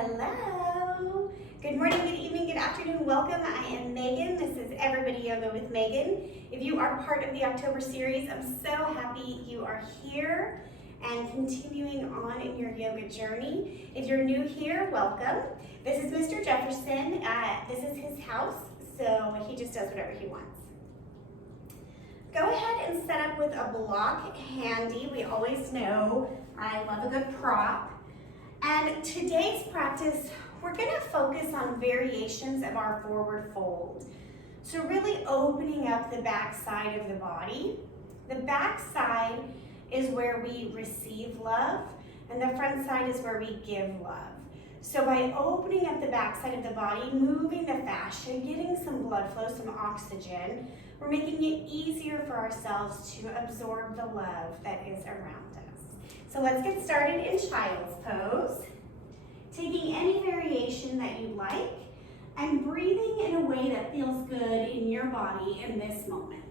Hello. Good morning, good evening, good afternoon. Welcome. I am Megan. This is Everybody Yoga with Megan. If you are part of the October series, I'm so happy you are here and continuing on in your yoga journey. If you're new here, welcome. This is Mr. Jefferson. This is his house, so he just does whatever he wants. Go ahead and set up with a block handy. We always know I love a good prop. And today's practice, we're going to focus on variations of our forward fold. So really opening up the back side of the body. The back side is where we receive love, and the front side is where we give love. So by opening up the back side of the body, moving the fascia, getting some blood flow, some oxygen, we're making it easier for ourselves to absorb the love that is around us. So let's get started in child's pose. Taking any variation that you like and breathing in a way that feels good in your body in this moment.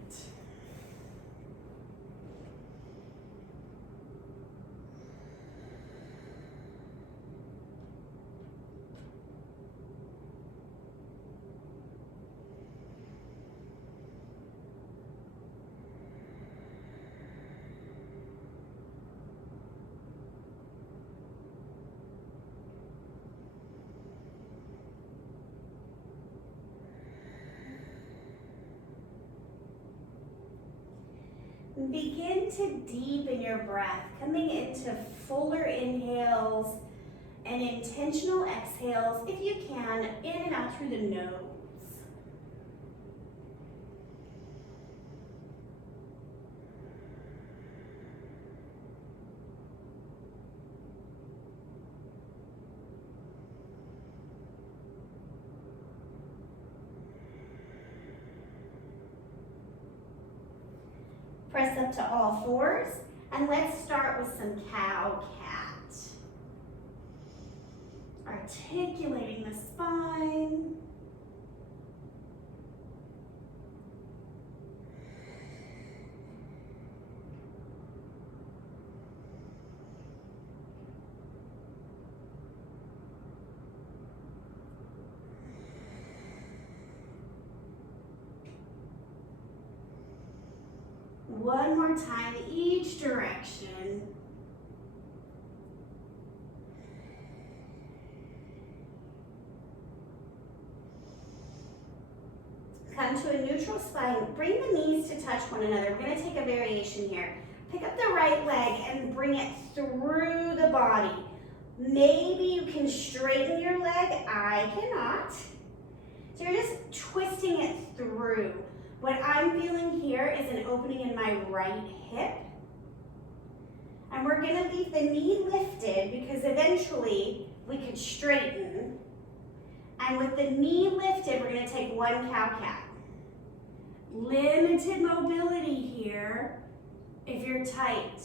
Begin to deepen your breath, coming into fuller inhales and intentional exhales, if you can, in and out through the nose. Press up to all fours, and let's start with some cow-cat. Articulating the spine. One more time, each direction. Come to a neutral spine. Bring the knees to touch one another. We're going to take a variation here. Pick up the right leg and bring it through the body. Maybe you can straighten your leg. I cannot. So you're just twisting it through. What I'm feeling here is an opening in my right hip. And we're gonna leave the knee lifted because eventually we could straighten. And with the knee lifted, we're gonna take one cow-cat. Limited mobility here if you're tight.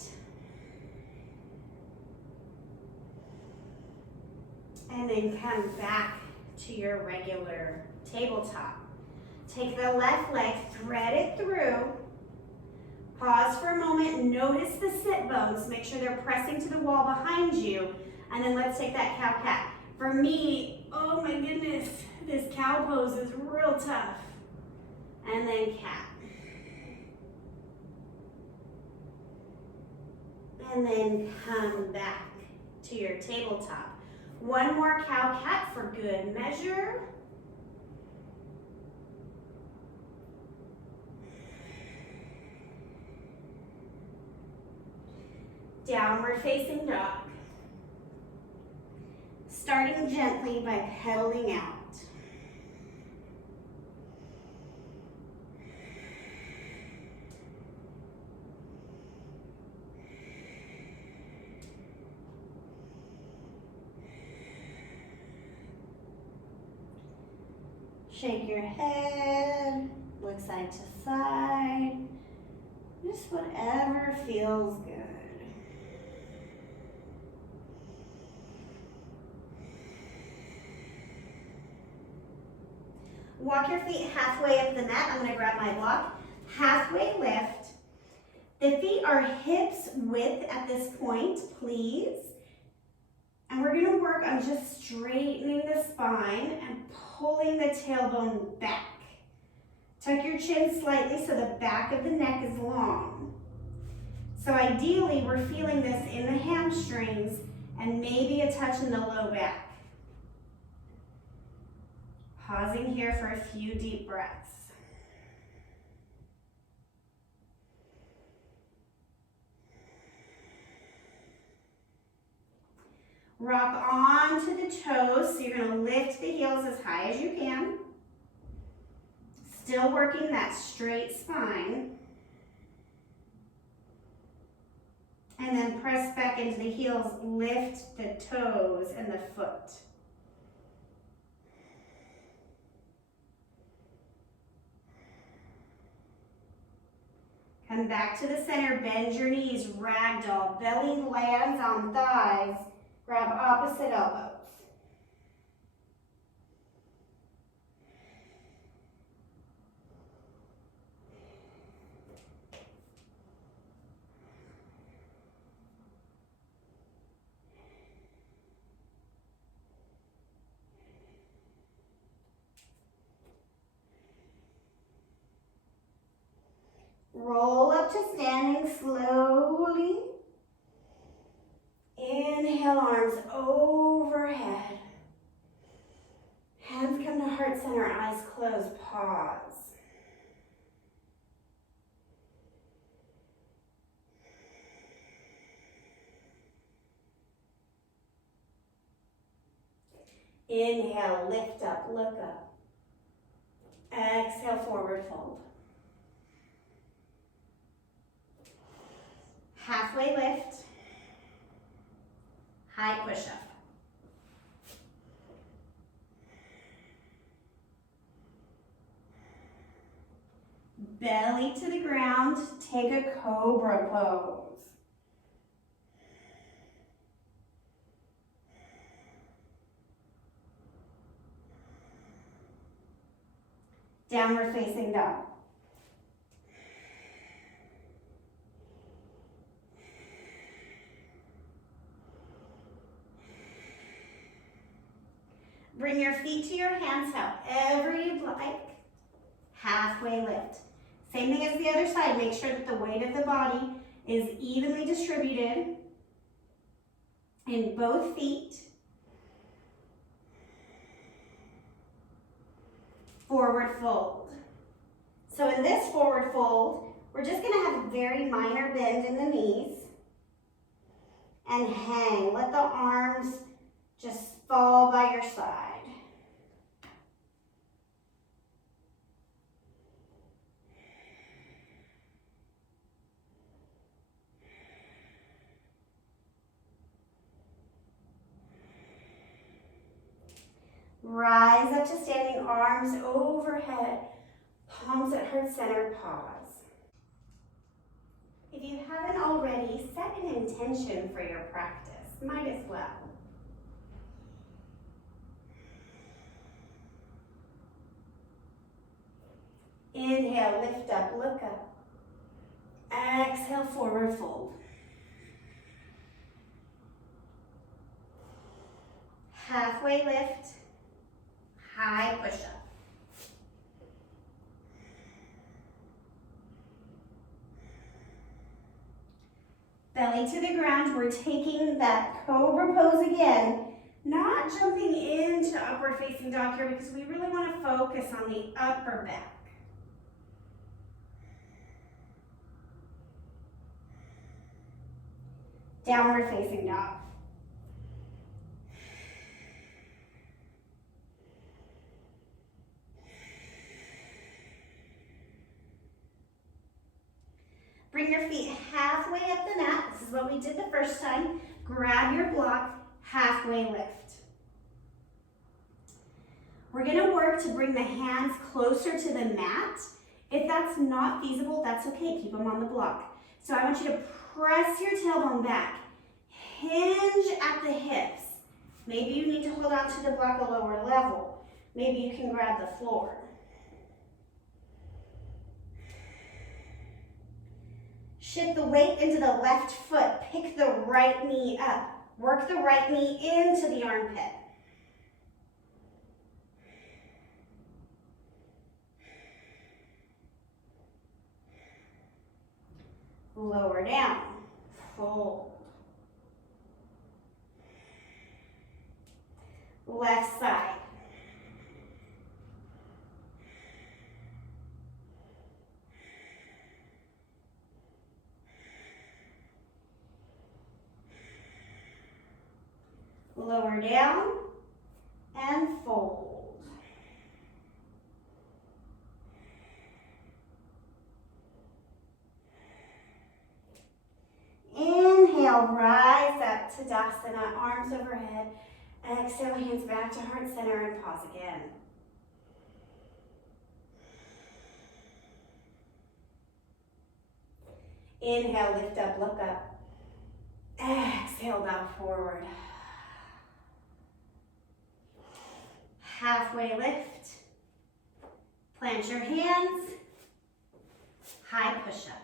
And then come back to your regular tabletop. Take the left leg, thread it through. Pause for a moment, notice the sit bones. Make sure they're pressing to the wall behind you. And then let's take that cow-cat. For me, oh my goodness, this cow pose is real tough. And then cat. And then come back to your tabletop. One more cow-cat for good measure. Downward facing dog. Starting gently by pedaling out. Shake your head, look side to side. Just whatever feels good. Walk your feet halfway up the mat. I'm going to grab my block. Halfway lift. The feet are hips width at this point, please. And we're going to work work on just straightening the spine and pulling the tailbone back. Tuck your chin slightly so the back of the neck is long. So ideally, we're feeling this in the hamstrings and maybe a touch in the low back. Pausing here for a few deep breaths. Rock onto the toes, so you're going to lift the heels as high as you can. Still working that straight spine. And then press back into the heels, lift the toes and the foot. Come back to the center, bend your knees, ragdoll, belly lands on thighs, grab opposite elbows. Roll up to standing slowly. Inhale, arms overhead. Hands come to heart center, eyes closed, pause. Inhale, lift up, look up. Exhale, forward fold. Halfway lift, high push-up. Belly to the ground, take a cobra pose. Downward facing dog. Bring your feet to your hands however you'd like. Halfway lift. Same thing as the other side. Make sure that the weight of the body is evenly distributed in both feet. Forward fold. So in this forward fold, we're just going to have a very minor bend in the knees and hang. Let the arms just fall by your side. Rise up to standing, arms overhead, palms at heart center, pause. If you haven't already, set an intention for your practice. Might as well. Inhale, lift up, look up. Exhale, forward fold. Halfway lift, high push-up. Belly to the ground, we're taking that cobra pose again, not jumping into upward facing dog here because we really want to focus on the upper back. Downward facing dog. Bring your feet halfway up the mat. This is what we did the first time. Grab your block, halfway lift. We're going to work to bring the hands closer to the mat. If that's not feasible, that's okay. Keep them on the block. So I want you to press your tailbone back. Hinge at the hips. Maybe you need to hold on to the block a lower level. Maybe you can grab the floor. Shift the weight into the left foot. Pick the right knee up. Work the right knee into the armpit. Lower down, fold. Left side. Lower down and fold. Inhale, rise up, Tadasana, arms overhead. Exhale, hands back to heart center and pause again. Inhale, lift up, look up. Exhale, bow forward. Halfway lift. Plant your hands. High push-up.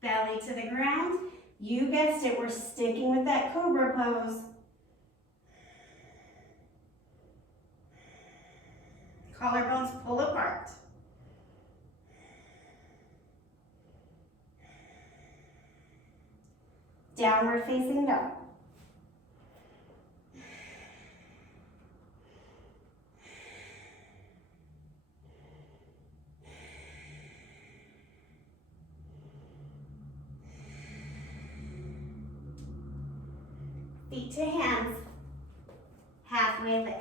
Belly to the ground. You guessed it, we're sticking with that cobra pose. Collarbones pull apart. Downward facing dog. Feet to hands, halfway lift.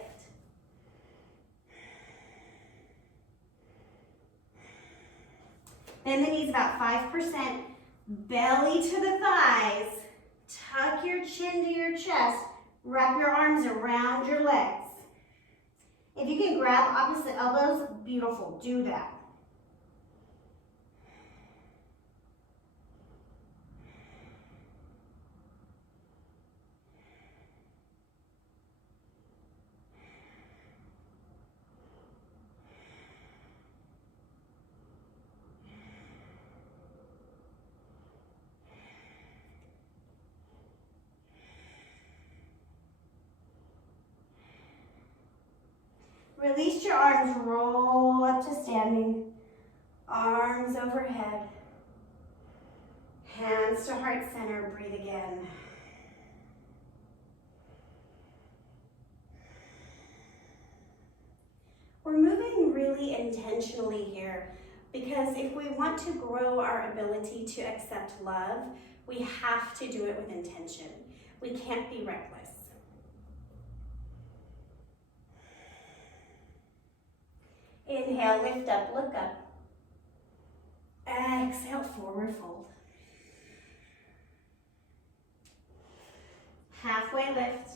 Bend the knees about 5%, belly to the thighs, tuck your chin to your chest, wrap your arms around your legs. If you can grab opposite elbows, beautiful, do that. Release your arms, roll up to standing, arms overhead, hands to heart center, breathe again. We're moving really intentionally here because if we want to grow our ability to accept love, we have to do it with intention. We can't be reckless. Inhale, lift up, look up. Exhale, forward fold. Halfway lift.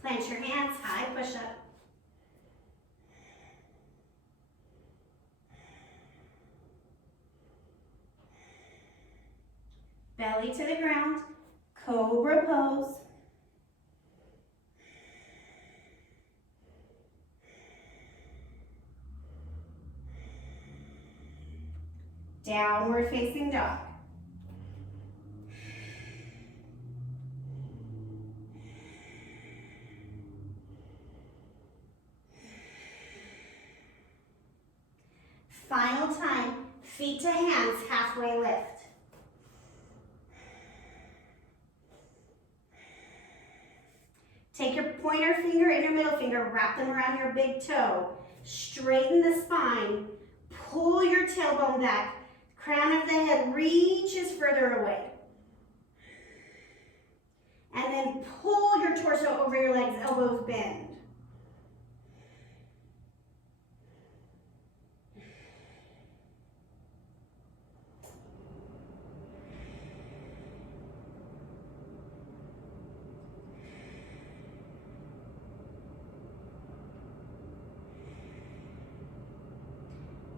Plant your hands, high push up. Belly to the ground, cobra pose. Downward facing dog. Final time, feet to hands, halfway lift. Take your pointer finger and your middle finger, wrap them around your big toe. Straighten the spine, pull your tailbone back. Crown of the head reaches further away. And then pull your torso over your legs, elbows bend.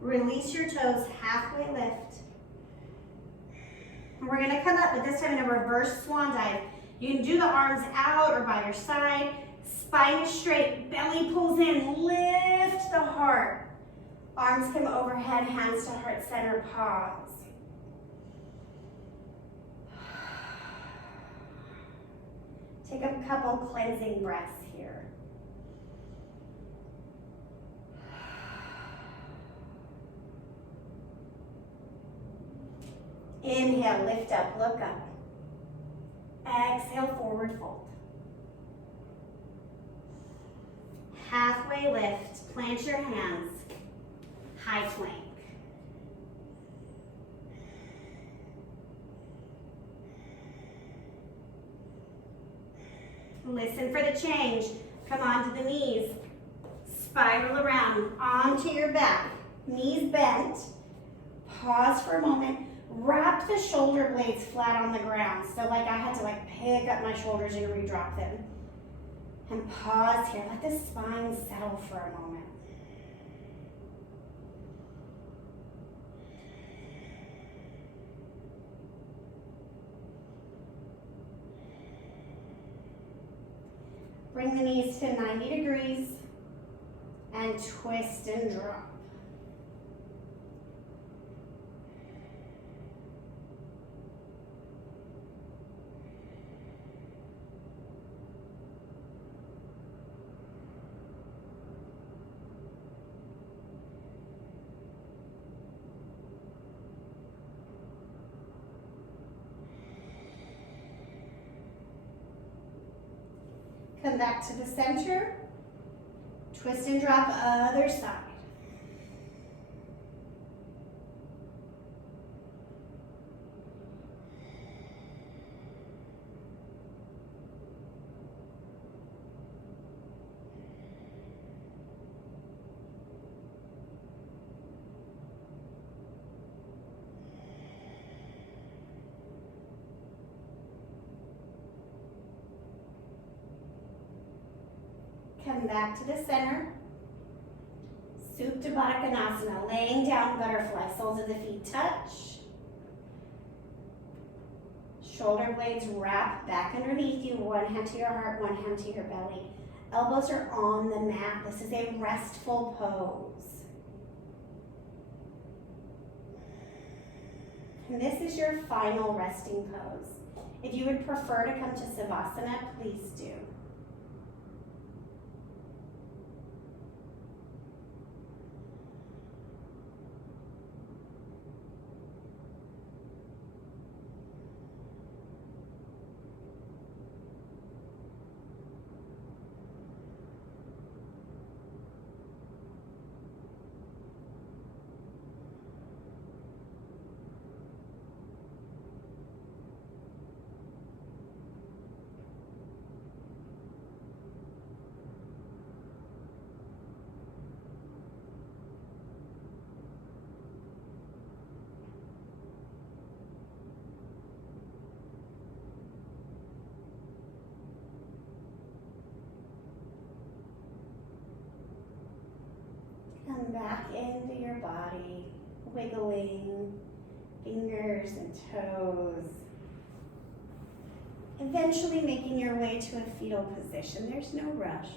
Release your toes, halfway lift. And we're gonna come up, but this time in a reverse swan dive. You can do the arms out or by your side. Spine is straight, belly pulls in, lift the heart. Arms come overhead, hands to heart center, pause. Take a couple cleansing breaths here. Inhale, lift up, look up. Exhale, forward fold. Halfway lift, plant your hands, high plank. Listen for the change. Come onto the knees. Spiral around onto your back. Knees bent. Pause for a moment. Wrap the shoulder blades flat on the ground. So like I had to pick up my shoulders and redrop them. And pause here. Let the spine settle for a moment. Bring the knees to 90 degrees and twist and drop. Come back to the center, twist and drop other side. Come back to the center. Supta Baddha Konasana, laying down butterfly, soles of the feet touch. Shoulder blades wrap back underneath you, one hand to your heart, one hand to your belly. Elbows are on the mat. This is a restful pose. And this is your final resting pose. If you would prefer to come to Savasana, please do. Come back into your body, wiggling fingers and toes. Eventually making your way to a fetal position. There's no rush.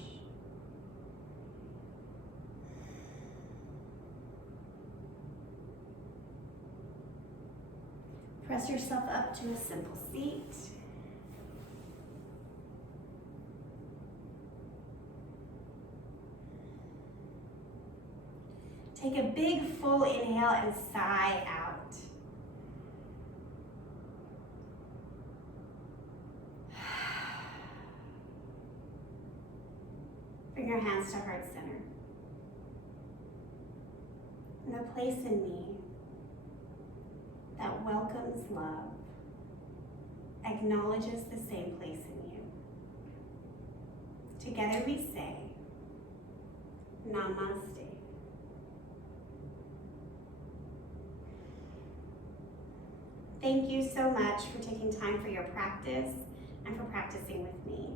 Press yourself up to a simple seat. Take a big full inhale and sigh out. Bring your hands to heart center. And a place in me that welcomes love, acknowledges the same place in you. Together we say, Namaste. Thank you so much for taking time for your practice and for practicing with me.